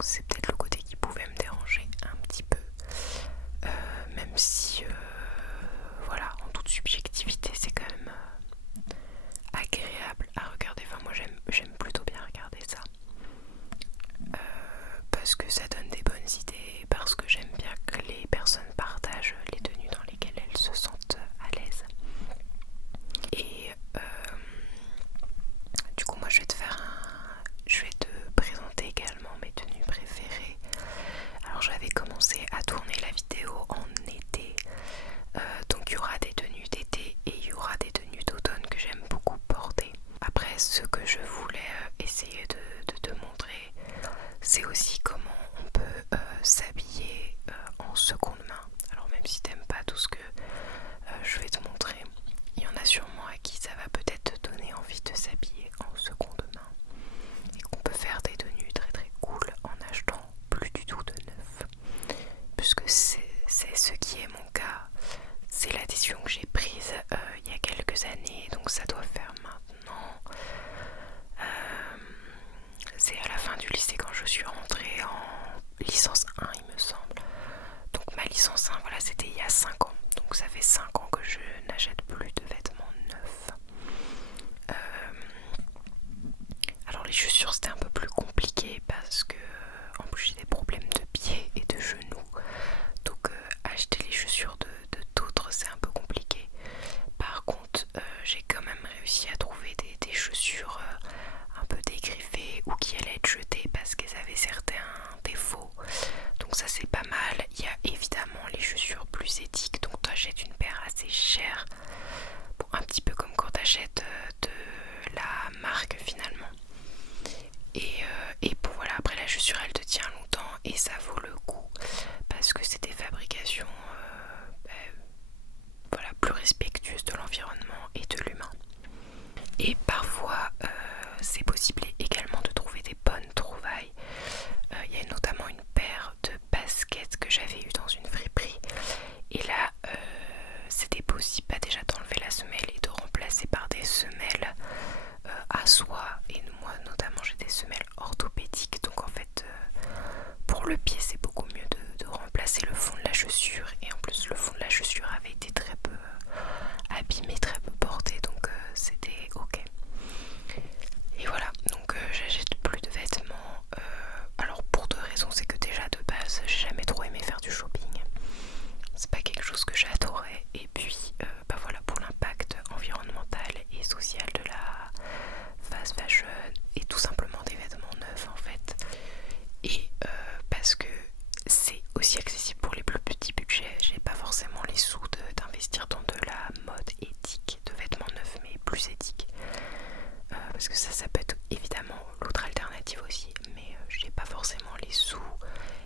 donc c'est peut-être le côté qui pouvait me déranger un petit peu. Même si, voilà, en toute subjectivité, c'est quand même agréable à regarder. Enfin, moi j'aime plutôt bien regarder ça. Parce que ça donne des bonnes idées, parce que j'aime bien que les personnes partagent les tenues dans lesquelles elles se sentent à l'aise. Et du coup, moi je vais te présenter également mes tenues préférées. Alors j'avais commencé à tourner la vidéo en été, donc il y aura des tenues d'été et il y aura des tenues d'automne que j'aime beaucoup porter. Après, ce que je voulais essayer de te montrer, c'est aussi comment on peut s'habiller en seconde main. Alors même si t'aimes pas tout ce que je vais te montrer, il y en a sûrement à qui ça va peut-être te donner envie de s'habiller en seconde main. Et qu'on peut faire des tenues très très cool en achetant plus du tout de neuf. Puisque c'est ce qui est mon cas. C'est la décision que j'ai prise il y a quelques années, donc ça doit faire maintenant. C'est à la fin du lycée quand je suis rentrée en licence 1, il me semble. Donc ma licence 1, voilà, c'était il y a 5 ans. Donc ça fait 5 ans que je n'achète plus de vêtements neufs. Alors les chaussures c'était un peu plus compliqué parce que en plus j'ai des problèmes de pieds et de genoux. Donc acheter les chaussures de d'autres c'est un peu compliqué. Par contre j'ai quand même réussi à trouver des chaussures un peu dégriffées ou qui allaient être jetées parce qu'elles avaient certains défauts. Donc ça c'est pas mal. Il y a évidemment les chaussures plus éthiques. Donc tu achètes une paire assez chère. Bon, un petit peu comme quand tu achètes de la marque finalement. Et bon voilà, après la chaussure elle te tient longtemps et ça vaut le coup parce que c'est des fabrications voilà, plus respectueuses de l'environnement et de l'humain. Et parfois c'est possible également de trouver des bonnes trouvailles. Il y a notamment une paire de baskets que j'avais eu dans une friperie et là c'était possible déjà d'enlever la semelle et de remplacer par des semelles à soie. Et moi notamment j'ai des semelles orthopédiques, donc en fait pour le pied c'est beaucoup mieux de remplacer le fond de la chaussure. Et en plus le fond de la chaussure avait été très peu abîmé, très peu porté, donc c'était ok. Et voilà, donc j'achète plus de vêtements. Alors pour deux raisons, c'est que déjà de base j'ai jamais trop aimé faire du shopping. C'est pas quelque chose que j'adorais. Et puis bah voilà, pour l'impact environnemental et social de la fast fashion et tout simplement des vêtements neufs en fait. Et parce que c'est aussi accessible pour les plus petits budgets. J'ai pas forcément les sous d'investir dans de la mode éthique, de vêtements neufs mais plus éthique. Parce que ça peut être évidemment l'autre alternative aussi, mais j'ai pas forcément les sous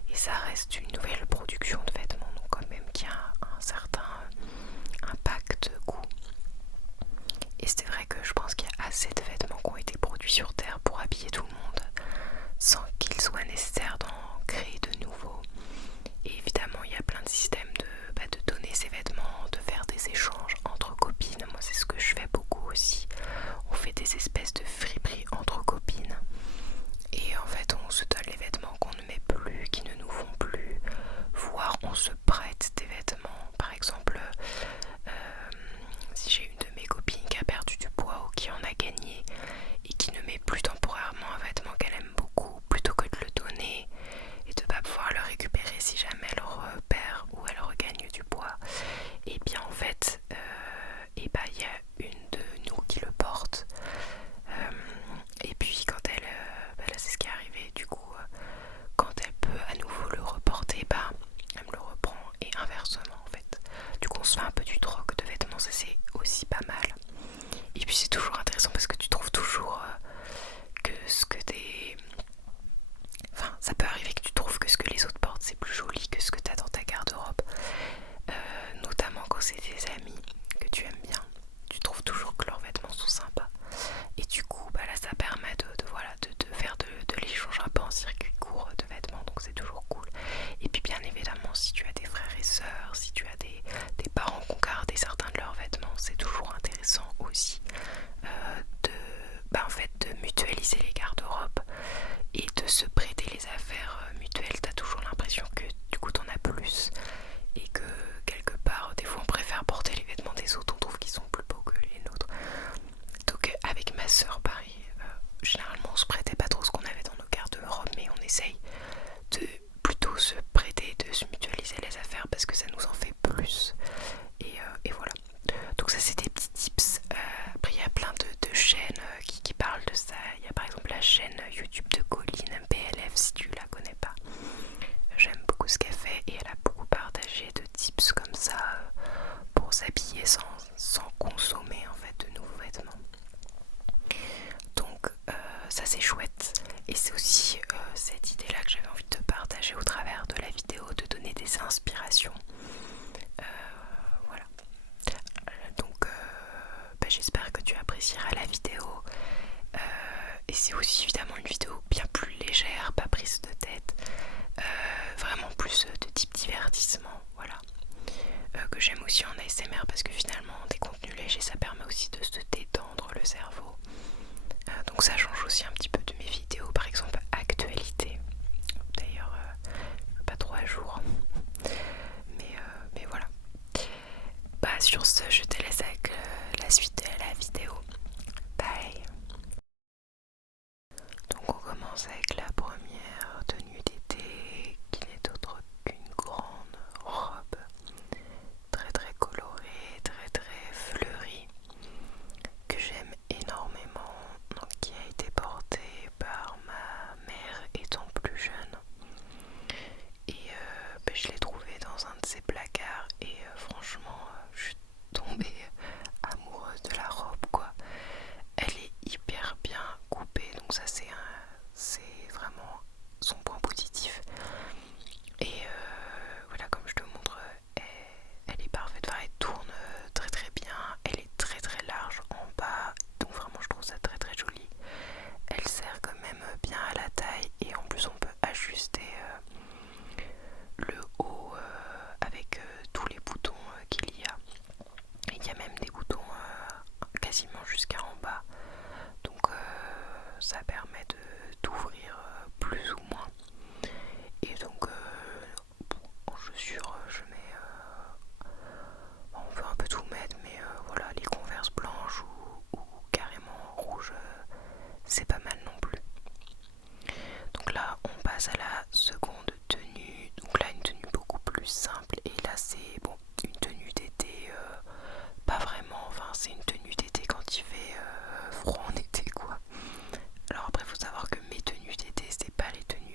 et ça reste une nouvelle production de vêtements, donc quand même qui a un certain impact coût. Et c'est vrai que je pense qu'il y a assez de vêtements qui ont été produits sur Terre pour habiller tout le monde sans qu'il soit nécessaire d'en créer de nouveaux. Et évidemment il y a plein de systèmes de donner ces vêtements, de faire des échanges entre copines. Moi c'est ce que je fais beaucoup aussi. On fait des espèces de friperies entre copines et en fait on se donne les vêtements qu'on ne met plus, qui ne nous vont plus, voire on se prête des vêtements. Par exemple si j'ai une de mes copines qui a perdu du poids ou qui en a gagné et qui ne met plus temporairement un vêtement qu'elle aime beaucoup, plutôt que de le donner, YouTube de Colline PLF si tu la connais pas. J'aime beaucoup ce qu'elle fait et elle a beaucoup partagé de tips comme ça pour s'habiller sans consommer en fait de nouveaux vêtements. Donc ça c'est chouette et c'est aussi cette idée là que j'avais envie de te partager au travers de la vidéo, de donner des inspirations. Voilà. Donc j'espère que tu apprécieras la vidéo et c'est aussi évidemment une vidéo bien plus légère, pas prise de tête, vraiment plus de type divertissement, voilà. Que j'aime aussi en ASMR parce que finalement des contenus légers ça permet aussi de se détendre le cerveau. Donc ça change aussi un petit peu de mes vidéos, par exemple actualité. D'ailleurs pas trop à jour. Mais voilà. Bah sur ce je te laisse avec la suite de la vidéo. Bye. Donc on commence avec la première tenue d'été qui n'est autre qu'une grande robe très très colorée, très très fleurie que j'aime énormément, donc qui a été portée par ma mère étant plus jeune et je l'ai trouvée dans un de ses placards et franchement je suis tombée amoureuse de la robe quoi. Elle est hyper bien coupée, donc ça c'est vraiment son point positif. Et voilà, comme je te montre, elle est parfaite, enfin, elle tourne très très bien, elle est très très large en bas, donc vraiment je trouve ça très très joli. Elle sert quand même bien à la taille et en plus on peut ajuster le haut avec tous les boutons qu'il y a. Et il y a même des boutons quasiment jusqu'à en bas, donc ça permet d'ouvrir plus ou moins. Et donc en chaussures je mets on peut un peu tout mettre, mais voilà, les converses blanches ou carrément rouges c'est pas mal non plus. Donc là on passe à la seconde tenue, donc là une tenue beaucoup plus simple et là c'est bon une tenue d'été, pas vraiment, enfin c'est une tenue d'été quand il fait froid en été quoi. Alors après faut savoir que mes tenues d'été c'est pas les tenues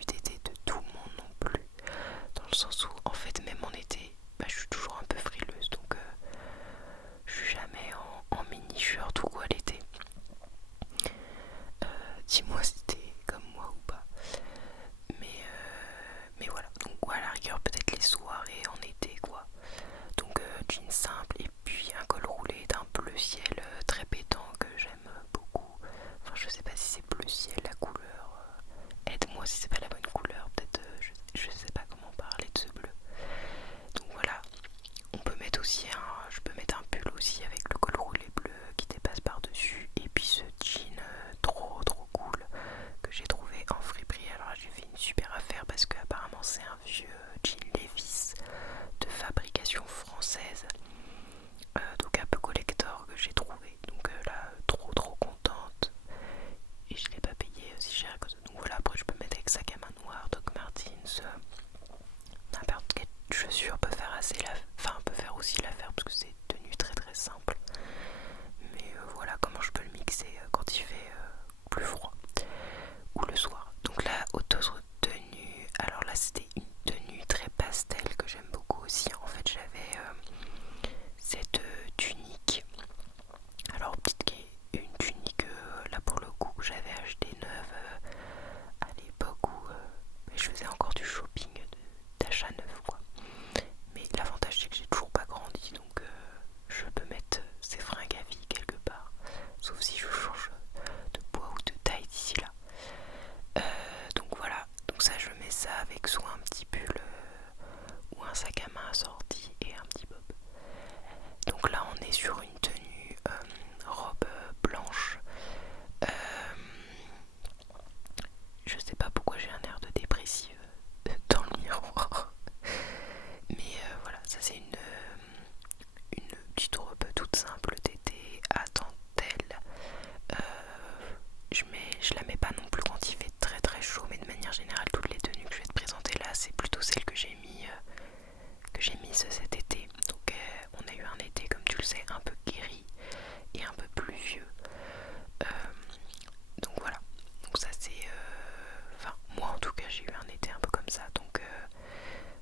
j'ai eu un été un peu comme ça, donc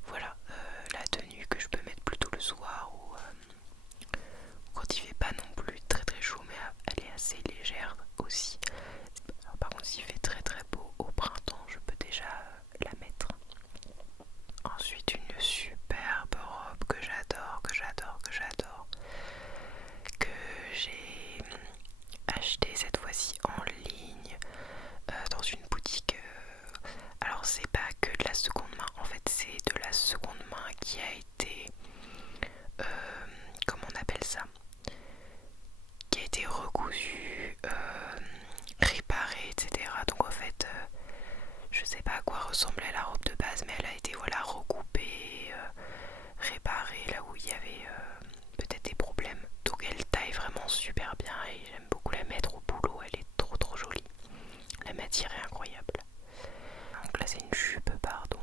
voilà, la tenue que je peux mettre plutôt le soir ou quand il fait pas non plus très très chaud, mais elle est assez légère aussi. Alors, par contre, s'il fait très très beau au printemps, je peux déjà la mettre. Ensuite, une superbe robe que j'adore, que j'ai achetée cette fois-ci en ligne dans une boutique. Alors, c'est pas que de la seconde main, en fait, c'est de la seconde main qui a été. Comment on appelle ça? Qui a été recousue, réparée, etc. Donc, en fait, je sais pas à quoi ressemblait la robe de base, mais elle a été voilà recoupée, réparée là où il y avait peut-être des problèmes. Donc elle taille vraiment super bien et j'aime beaucoup la mettre au boulot, elle est trop jolie. La matière est incroyable. Donc là c'est une jupe, pardon,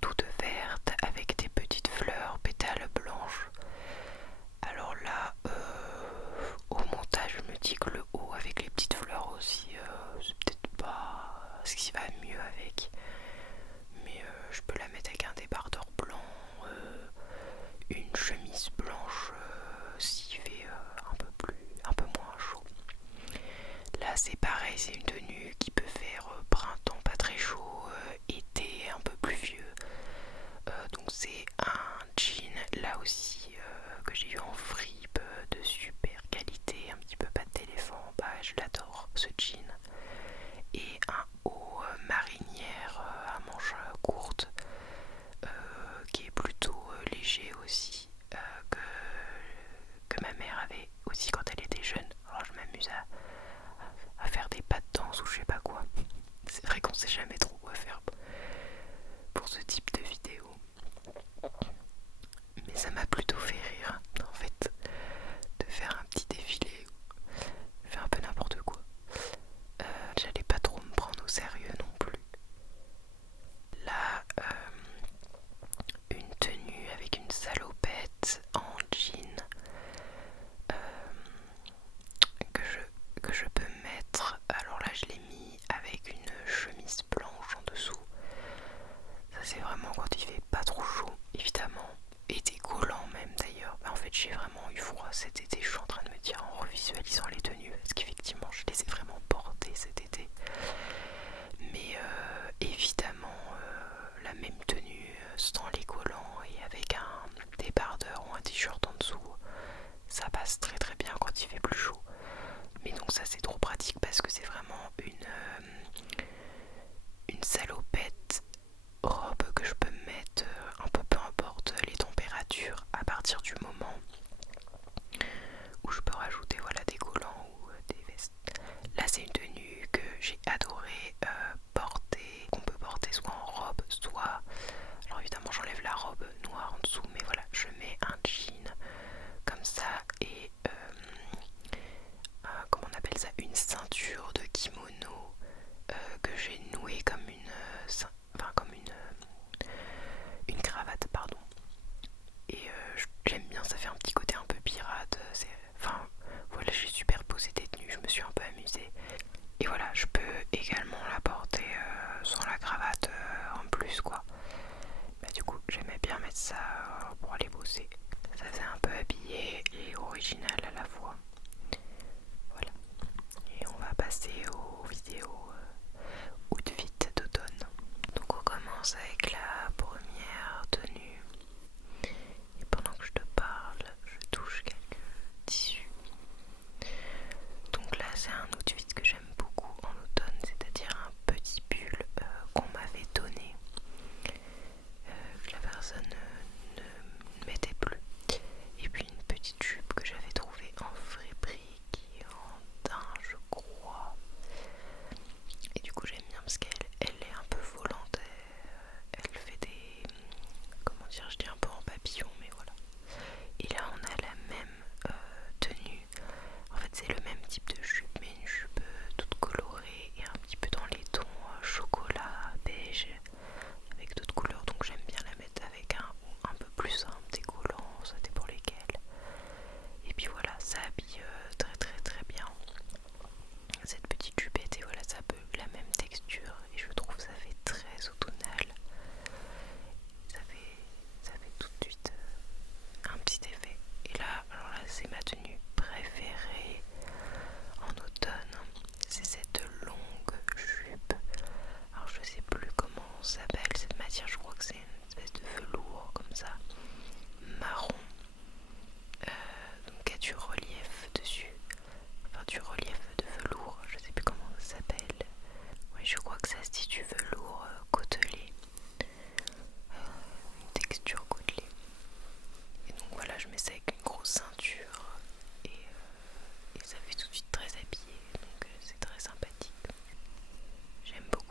toute verte avec des petites fleurs, pétales blanches. Alors là, au montage, je me dis que le haut avec les petites fleurs aussi, c'est peut-être pas ce qui va mieux avec. Mais je peux la mettre avec un débardeur blanc, une chemise blanche s'il fait un peu moins chaud. Là c'est pareil, c'est une tenue qui peut faire printemps pas très chaud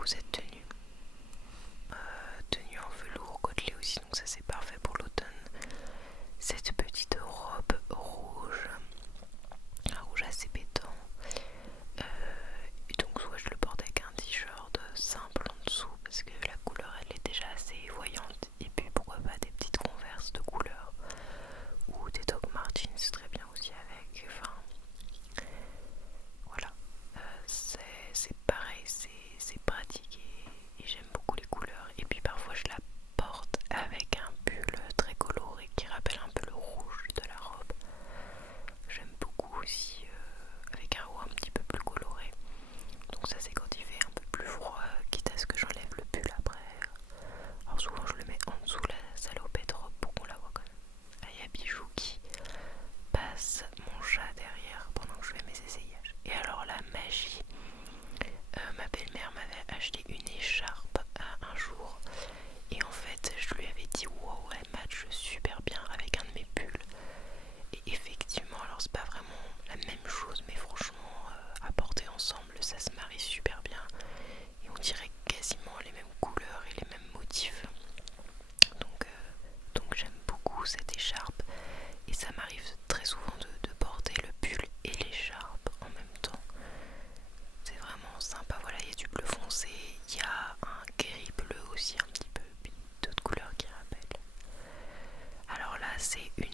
beaucoup cette tenue. Tenue en velours côtelé aussi, donc ça c'est parfait pour l'automne. Cette petite robe rouge, un rouge assez pétant. Et donc soit je le porte avec un t-shirt simple en dessous parce que la couleur elle est déjà assez voyante, et puis pourquoi pas des petites converses de couleur ou des Doc Martens très bien aussi avec. Enfin voilà, c'est pareil, c'est pratique et j'aime beaucoup les couleurs. Et puis parfois je la porte avec un pull très coloré qui rappelle un peu le rouge de la robe. J'aime beaucoup aussi avec un haut un petit peu plus coloré. Donc ça c'est quand il fait un peu plus froid, quitte à ce que j'enlève le pull après. Alors souvent je le mets en dessous la salopette robe pour qu'on la voit quand même. Ah, il y a Bijou qui passe, mon chat derrière, pendant que je fais mes essayages. Et alors la magie, ma belle-mère m'avait acheté une écharpe un jour, et en fait je lui avais dit wow, elle match super bien avec un de mes pulls. Et effectivement, alors c'est pas vraiment la même chose, mais franchement à porter ensemble ça se marie super bien et on dirait quasiment les mêmes couleurs et les mêmes motifs. Donc j'aime beaucoup cette écharpe, et ça m'arrive très souvent de porter le pull et l'écharpe en même temps. C'est vraiment sympa. Voilà, il y a du bleu foncé, il y a un gris bleu aussi un petit peu, puis d'autres couleurs qui rappellent. Alors là c'est une